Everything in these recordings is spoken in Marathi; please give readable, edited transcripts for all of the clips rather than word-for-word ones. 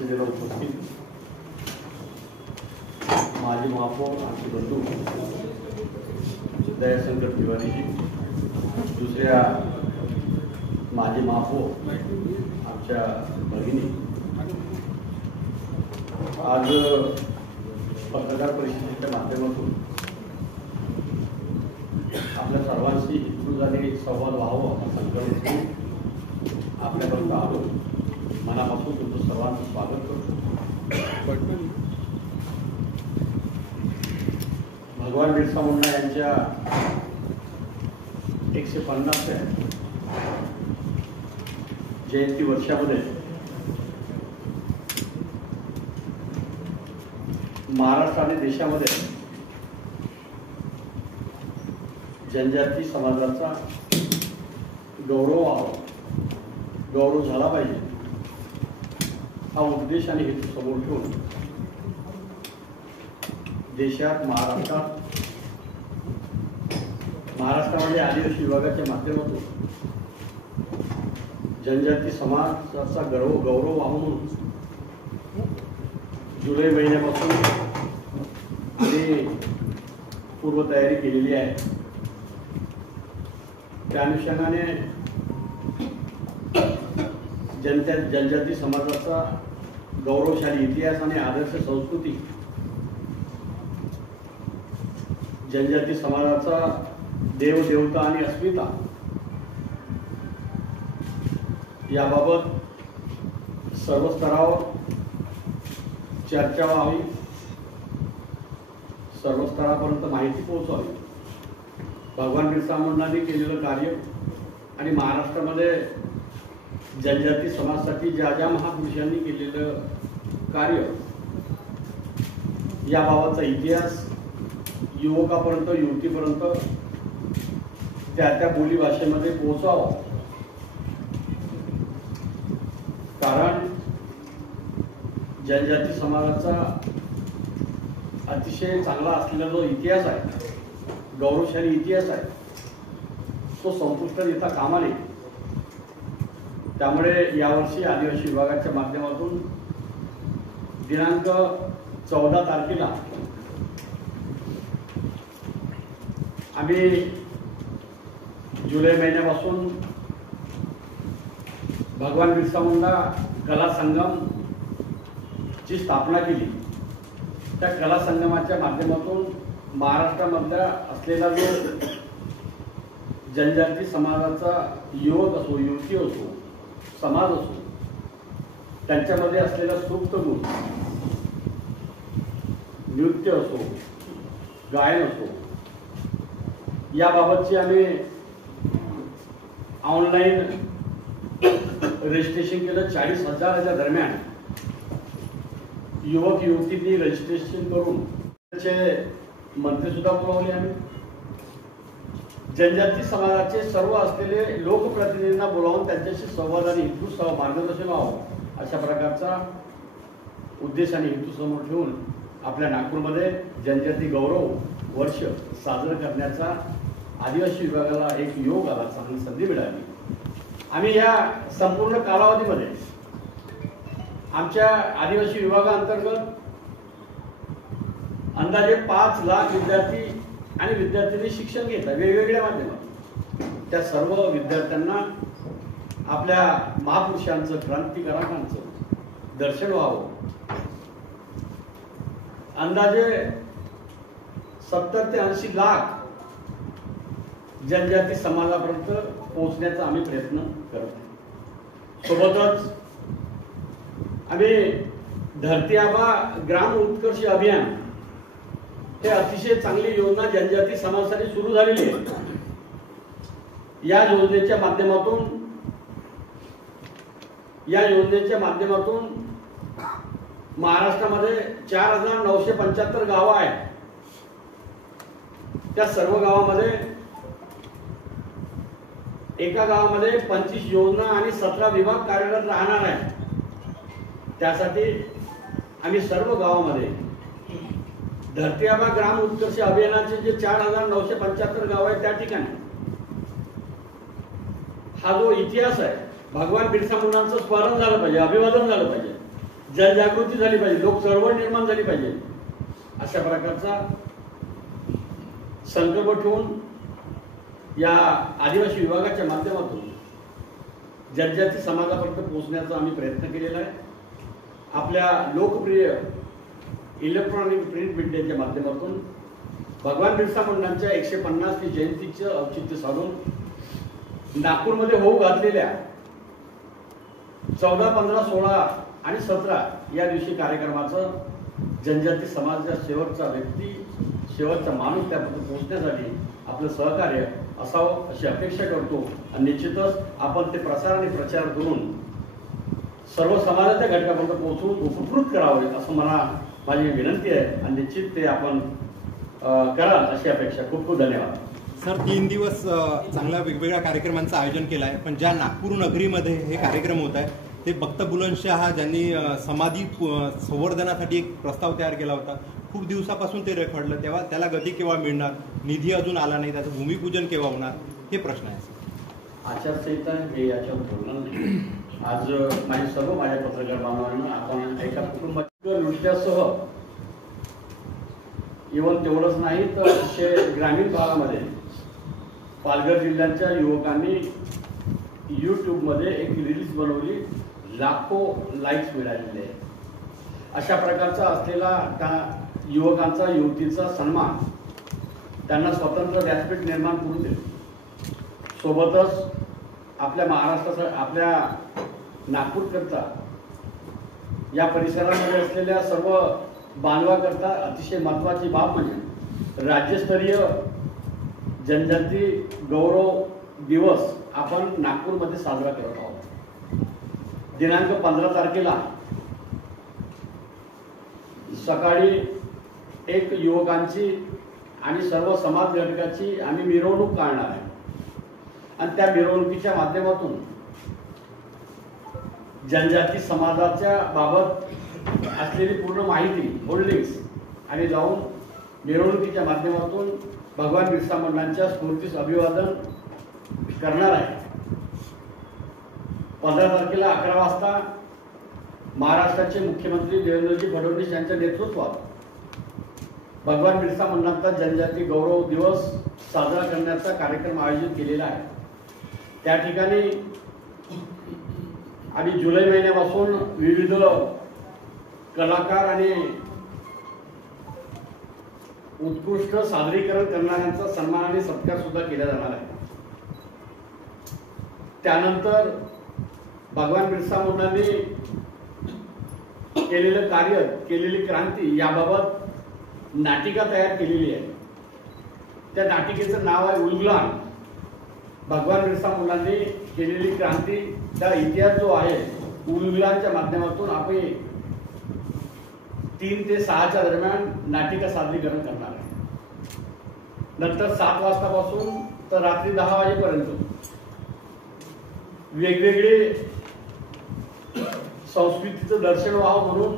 परिषदेला उपस्थित माजी महापौर आमचे बंधू दयाशंकर तिवारीजी, दुसऱ्या माजी महापौर आमच्या भगिनी, आज पत्रकार परिषदेच्या माध्यमातून आपल्या सर्वांशी हितगुजारी संवाद व्हावा असा संकल्प करून आपल्यापर्यंत आलो. मनापासून तुमचं सर्वांचं स्वागत करतो. भगवान बिरसा मुंडा यांच्या 150व्या जयंती वर्षामध्ये महाराष्ट्र आणि देशामध्ये जनजाती समाजाचा गौरव झाला पाहिजे हा उद्देश आणि हेतू समोर ठेवून देशात महाराष्ट्रामध्ये आदिवासी विभागाच्या माध्यमातून जनजाती समाजाचा गौरव व्हावा म्हणून जुलै महिन्यापासून आम्ही पूर्वतयारी केलेली आहे. त्या अनुषंगाने जनजाती समाजाचा गौरवशाली इतिहास आणि आदर्श संस्कृती, जनजाती समाजाचा देवदेवता आणि अस्मिता याबाबत सर्व स्तरावर चर्चा व्हावी, सर्व स्तरापर्यंत माहिती पोहोचवावी. भगवान बिरसा मुंडांनी केलेलं कार्य आणि महाराष्ट्रामध्ये जनजाती समाजासाठी ज्या महापुरुषांनी केलेलं कार्य याबाबतचा इतिहास युवकापर्यंत, युवतीपर्यंत त्या बोली भाषेमध्ये पोहोचावा. कारण जनजाती समाजाचा अतिशय चांगला असलेला जो इतिहास आहे, गौरवशाली इतिहास आहे, तो संपुष्टात येता कामा नये. त्यामुळे यावर्षी आदिवासी विभागाच्या माध्यमातून दिनांक 14 तारखेला आम्ही जुलै महिन्यापासून भगवान बिरसा मुंडा कला संगम ची स्थापना केली. त्या कला संगमाच्या माध्यमातून महाराष्ट्रामधला असलेला जो जनजाती समाजाचा युवक असो, युवती असो, समाज असो, त्यांच्यामध्ये असलेला सुप्त गुण, नृत्य असो, गायन असो, याबाबतची आम्ही ऑनलाईन रजिस्ट्रेशन केलं. 40,000च्या दरम्यान युवक युवतींनी रजिस्ट्रेशन करून त्याचे मंत्री सुद्धा बोलावले. आम्ही जनजाती समाजाचे सर्व असलेले लोकप्रतिनिधींना बोलावून त्यांच्याशी संवाद आणि हेतू मार्गदर्शन व्हावं अशा प्रकारचा उद्देश आणि हेतू समोर ठेवून आपल्या नागपूरमध्ये जनजाती गौरव वर्ष साजरं करण्याचा आदिवासी विभागाला एक योग आला, चांगली संधी मिळाली. आम्ही या संपूर्ण कालावधीमध्ये आमच्या आदिवासी विभागाअंतर्गत अंदाजे 5 लाख विद्यार्थी आणि विद्यार्थिनी शिक्षण घेतात वेगवेगळ्या माध्यमातून. त्या सर्व विद्यार्थ्यांना आपल्या महापुरुषांचं, क्रांतिकारकांचं दर्शन व्हावं. अंदाजे 70 ते 80 लाख जनजाती समाजापर्यंत पोहोचण्याचा आम्ही प्रयत्न करतो. सोबतच आम्ही धरती आबा ग्राम उत्कर्ष अभियान हे अतिशय चांगली योजना जनजाती समाजासाठी सुरू झालेली आहे. या योजनेच्या माध्यमातून महाराष्ट्रामध्ये 4,975 गावं आहेत. त्या सर्व गावामध्ये एका गावामध्ये 25 योजना आणि 17 विभाग कार्यरत राहणार आहे. त्यासाठी आम्ही सर्व गावामध्ये धरती आबा ग्राम उत्कर्ष अभियानाचे जे 4,975 गाव आहेत त्या ठिकाणी हा जो इतिहास आहे, भगवान बिरसा मुंडांचं स्मरण झालं पाहिजे, अभिवादन झालं पाहिजे. जनजागृती झाली पाहिजे, लोक चळवळ निर्माण झाली पाहिजे, अशा प्रकारचा संकल्प ठेवून या आदिवासी विभागाच्या माध्यमातून जनजाती समाजापर्यंत पोहोचण्याचा आम्ही प्रयत्न केलेला आहे. आपल्या लोकप्रिय इलेक्ट्रॉनिक प्रिंट मीडियाच्या माध्यमातून भगवान बिरसा मुंडांच्या 150वी जयंतीचं औचित्य साधून नागपूरमध्ये होऊ घातलेल्या 14, 15, 16 आणि 17 या दिवशी कार्यक्रमाचं जनजाती समाजाचा शेवटचा व्यक्ती, शेवटचा माणूस त्यापर्यंत पोहोचण्यासाठी आपलं सहकार्य असावं अशी अपेक्षा करतो. आणि निश्चितच आपण ते प्रसार आणि प्रचार करून सर्व समाजाच्या घटकापर्यंत पोहोचून उपकृत करावे असं माझी विनंती आहे. आणि निश्चित ते आपण कराल अशी अपेक्षा. खूप खूप धन्यवाद. सर, 3 दिवस चांगल्या वेगवेगळ्या कार्यक्रमांचं आयोजन केलं आहे, पण ज्या नागपूर नगरीमध्ये हे कार्यक्रम होत आहे ते बख्त बुलंदशाह ज्यांनी समाधी संवर्धनासाठी एक प्रस्ताव तयार केला होता, खूप दिवसापासून ते रेखाडलं, तेव्हा त्याला गती केव्हा मिळणार, निधी अजून आला नाही, त्याचं भूमिपूजन केव्हा होणार, हे प्रश्न आहे. आचारसंहिता हे याच्यावर बोलणार नाही. आज माझ्या पत्रकार बांधवांना आपण एका कुटुंबाच्या नृत्यासह इव्हन तेवढंच नाही तर अतिशय ग्रामीण भागामध्ये पालघर जिल्ह्याच्या युवकांनी यूट्यूबमध्ये एक रील्स बनवली, लाखो लाईक्स मिळालेले आहे. अशा प्रकारचा असलेला त्या युवकांचा, युवतीचा सन्मान, त्यांना स्वतंत्र व्यासपीठ निर्माण करून दिले. सोबतच आपल्या महाराष्ट्राचा, आपल्या नागपूरकरता, या परिसरामध्ये असलेल्या सर्व बांधवाकरता अतिशय महत्त्वाची बाब म्हणजे राज्यस्तरीय जनजाती गौरव दिवस आपण नागपूरमध्ये साजरा करत आहोत. दिनांक 15 तारखेला सकाळी एक युवकांची आणि सर्व समाज घटकाची आम्ही मिरवणूक काढणार आहे. आणि त्या मिरवणुकीच्या माध्यमातून जनजाती समाजाच्या बाबत असलेली पूर्ण माहिती, होल्डिंग्स आणि जाऊन मिरवणुकीच्या माध्यमातून भगवान बिरसा मुंडांच्या स्फूर्तीस अभिवादन करणार आहे. 15 तारखेला 11 वाजता महाराष्ट्राचे मुख्यमंत्री देवेंद्रजी फडणवीस यांच्या नेतृत्वात भगवान बिरसा मुंडांचा जनजाती गौरव दिवस साजरा करण्याचा कार्यक्रम आयोजित केलेला आहे. त्या ठिकाणी आम्ही जुलै महिन्यापासून विविध कलाकार आणि उत्कृष्ट सादरीकरण करणाऱ्यांचा सन्मान आणि सत्कार सुद्धा केला जाणार आहे. त्यानंतर भगवान बिरसा मुंडांनी केलेलं कार्य, केलेली क्रांती याबाबत नाटिका तयार केलेली आहे. त्या नाटिकेचं नाव आहे उलगुलान. भगवान बिरसा मुंडांनी केलेली क्रांती, त्या इतिहास जो आहे उलगुलानच्या माध्यमातून आपण 3 ते 6च्या दरम्यान नाटिका सादरीकरण करणार आहे. नंतर 7 वाजतापासून तर रात्री 10 वाजेपर्यंत वेगवेगळे संस्कृतीचं दर्शन व्हावं म्हणून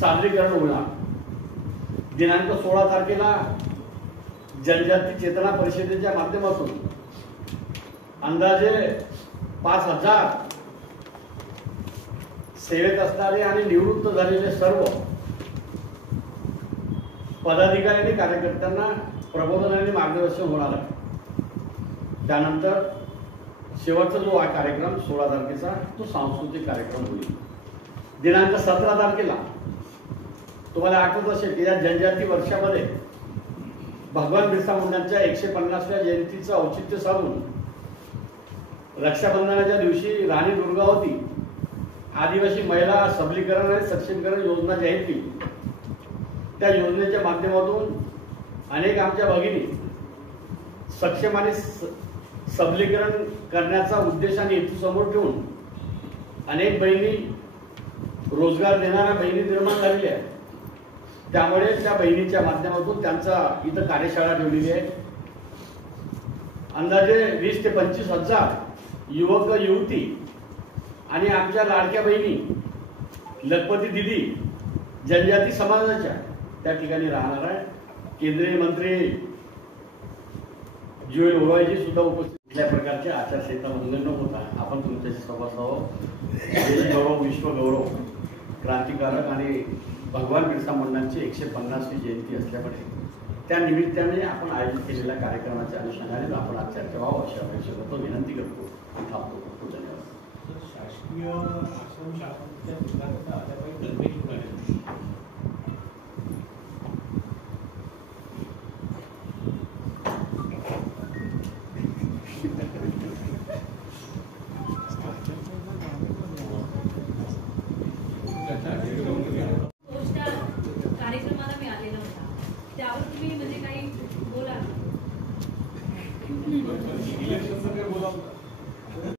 सादरीकरण होणार. दिनांक 16 तारखेला जनजाती चेतना परिषदेच्या माध्यमातून अंदाजे 5000 सेवेत असणारे आणि निवृत्त झालेले सर्व पदाधिकारी आणि कार्यकर्त्यांना प्रबोधन आणि मार्गदर्शन होणार आहे. त्यानंतर शेवटचा जो हा कार्यक्रम 16 तारखेचा तो सांस्कृतिक कार्यक्रम होईल. दिनांक 17 तारखेला तुम्हाला आठवत असेल की या जनजाती वर्षामध्ये भगवान बिरसा मुंडांच्या 150व्या जयंतीचं औचित्य साधून रक्षाबंधनाच्या दिवशी राणी दुर्गावती आदिवासी महिला सबलीकरण आणि सक्षमीकरण योजना जाहीर केली. त्या योजनेच्या माध्यमातून अनेक आमच्या भगिनी सक्षम आणि सबलीकरण करण्याचा उद्देश आणि हेतू समोर ठेवून अनेक बहिणी, रोजगार देणाऱ्या बहिणी निर्माण झालेल्या आहेत. त्यामुळे त्या बहिणीच्या माध्यमातून त्यांचा इथं कार्यशाळा ठेवलेली आहे. अंदाजे 20 ते 25 हजार युवक युवती आणि आमच्या लाडक्या बहिणी लखपती दिदी जनजाती समाजाच्या त्या ठिकाणी राहणार आहे. केंद्रीय मंत्री जुएल ओरायजी सुद्धा उपस्थित. कुठल्या प्रकारचे आचारसंहिता उल्लंघन न होता आपण तुमच्याशी संवाद साधावा. देश गौरव, विश्व गौरव क्रांतिकारक आणि भगवान बिरसा मुंडांची 150वी जयंती असल्यामुळे त्या निमित्ताने आपण आयोजित केलेल्या कार्यक्रमाच्या अनुषंगाने आपण आज चर्चा व्हावं अशी अपेक्षा करतो, विनंती करतो आणि थांबतो. खूप धन्यवाद. शासकीय आश्रमशाळांच्या विभागाचा अद्यापही दरवेळी